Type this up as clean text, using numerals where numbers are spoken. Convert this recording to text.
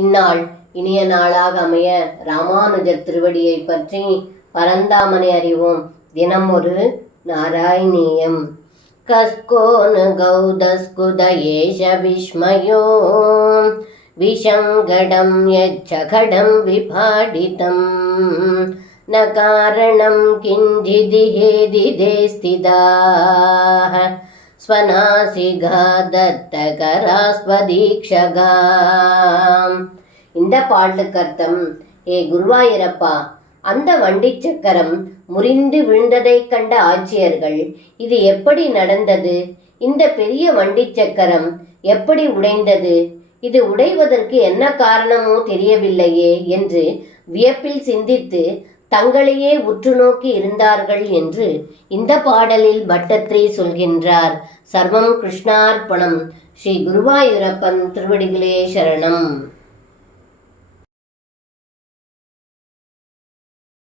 இந்நாள் இனிய நாளாக அமைய ராமானுஜர் திருவடியை பற்றி பரந்தாமனை அறிவோம். தினம் ஒரு நாராயணீயம். கஸ்கோனு கௌதஸ்குதயேஷ விஸ்மயோ விஷங்கடம் யச்சகடம் விபாடிதம் ந காரணம் கிஞ்சிதிஹேதிதே ஸ்திதாः ஸ்வநாசிகா தத்தகராஸ்வதீக்ஷகா. இந்த பாடலுக்கு அர்த்தம்: ஏ குருவாயூரப்பா, அந்த வண்டி சக்கரம் முறிந்து விழுந்ததைக் கண்ட ஆட்சியர்கள், இது எப்படி நடந்தது? இந்த பெரிய வண்டி சக்கரம் எப்படி உடைந்தது? இது உடைவதற்கு என்ன காரணமோ தெரியவில்லையே என்று வியப்பில் சிந்தித்து தங்களையே உற்று நோக்கி இருந்தார்கள் என்று இந்த பாடலில் பட்டத்திரி சொல்கின்றார். சர்வம் கிருஷ்ணார்ப்பணம். ஸ்ரீ குருவாயூரப்பன் திருவடிகளே சரணம்.